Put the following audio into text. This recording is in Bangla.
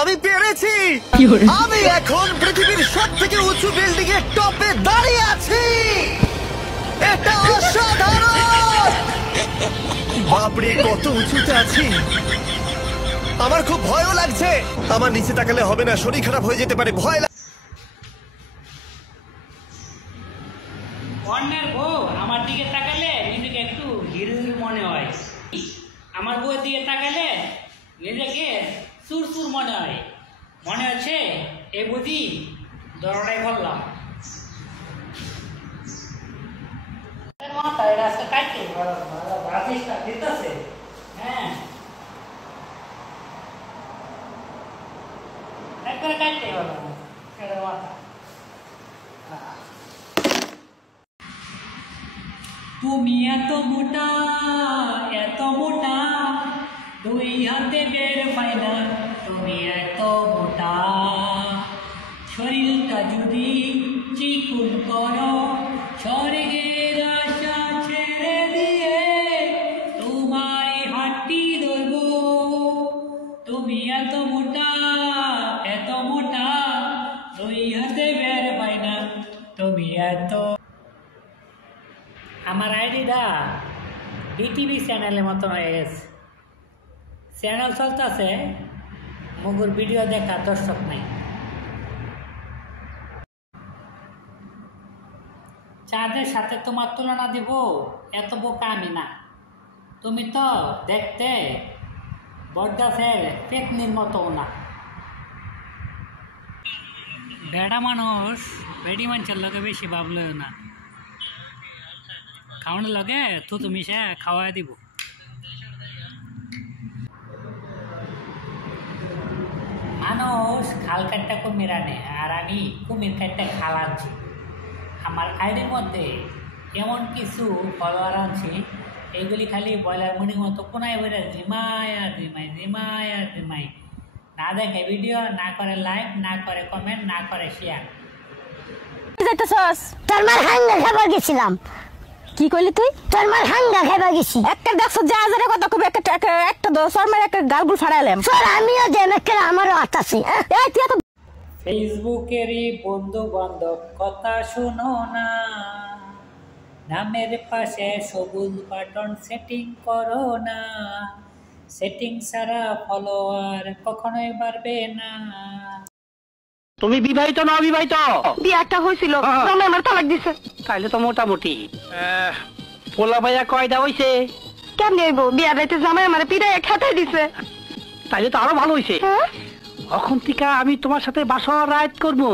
আমি পেরেছি। আমি এখন পৃথিবীর সবথেকে উঁচু বিল্ডিং এর টপে দাঁড়িয়ে আছি। এটা অসাধারণ। বাপরে, কত উঁচুতে আছি। আমার খুব ভয়ও লাগছে। আমার নিচে তাকালে হবে না, শরীর খারাপ হয়ে যেতে পারে, ভয় লাগে। অন্যের বউ আমার দিকে তাকালে নিজেকে একটু হিরো হিরো মনে হয়, আমার বউয়ের দিকে তাকালে নিজেকে সুরসুর মনে হয়। মনে হচ্ছে এ বুঝি দরটাই করলাম। রাস্তা কাটতে দিতেছে। হ্যাঁ, একবারে কাটতে হলো মাথা। তুমি এত মোটা দুই হাতে বের পাই না। তুমি এত মোটা, শরীরটা যদি চিকুন করো, স্বর্গের আশা ছেড়ে দিয়ে তোমায় হাঁটি ধরব। তুমি এত মোটা দুই হাতে বের পাই না। তুমি এত। আমার আইডিটা বিটিভি চ্যানেলের মতন হয়ে গেছে। চ্যানেল চলতেছে, মুগুর ভিডিও দেখা দর্শক নাই। চাঁদের সাথে তোমার তুলনা দিব, এত বোকা আমি না। তুমি তো দেখতে বটগাছের পেতনির মতো না। বেড়া মানুষ বেডি মানুষের লোকে বেশি ভাবলেও না। খাওয়ানোর লগে তুমি সে খাওয়াই দিব। মানুষ খাল কাটটা কুমির আনে, আর আমি কুমির কাটটা খাল আনছি। আমার আইডির মধ্যে এমন কিছু ফলোয়ার আনছি, এগুলি খালি ব্রয়লার মুড়ির মতো কোনায় বলে ঝিমায় আর ঝিমায়। না দেখে ভিডিও, না করে লাইক, না করে কমেন্ট, না করে শেয়ার। তোর মার হাঙ্গা খাবার গেছিলাম। কি কইলি তুই? তোর মার হাঙ্গা খাবার গেছি। একটা দেখছ যা হাজারে কথা কবে, একটা দশর মার একটা গালগুল ফাড়াইলাম। স্যার আমিও দেন, একটা আমারও আতাছি। এই তুই তো ফেসবুকেরই বন্ধু বান্ধব কথা শুনো না, নামের পাশে সবুজ বাটন সেটিং করো না। সেটিং ছাড়া ফলোয়ার কখনোই বাড়বে না। তুমি বিবাহিত না অবিবাহিত? বিয়াটা হয়েছিল, তুমি আমার তালাক দিছে। তাইলে তো মোটামুটি পোলা ভাইয়া কয়টা হইছে? কেমনি হইব? বিয়া রাইতে জামাই আমার পিড়াইয়া খেতাই দিছে। তাইলে তো আরো ভালো হইছে। হ্যাঁ, এখন থেকে আমি তোমার সাথে বাসর রাত করবো।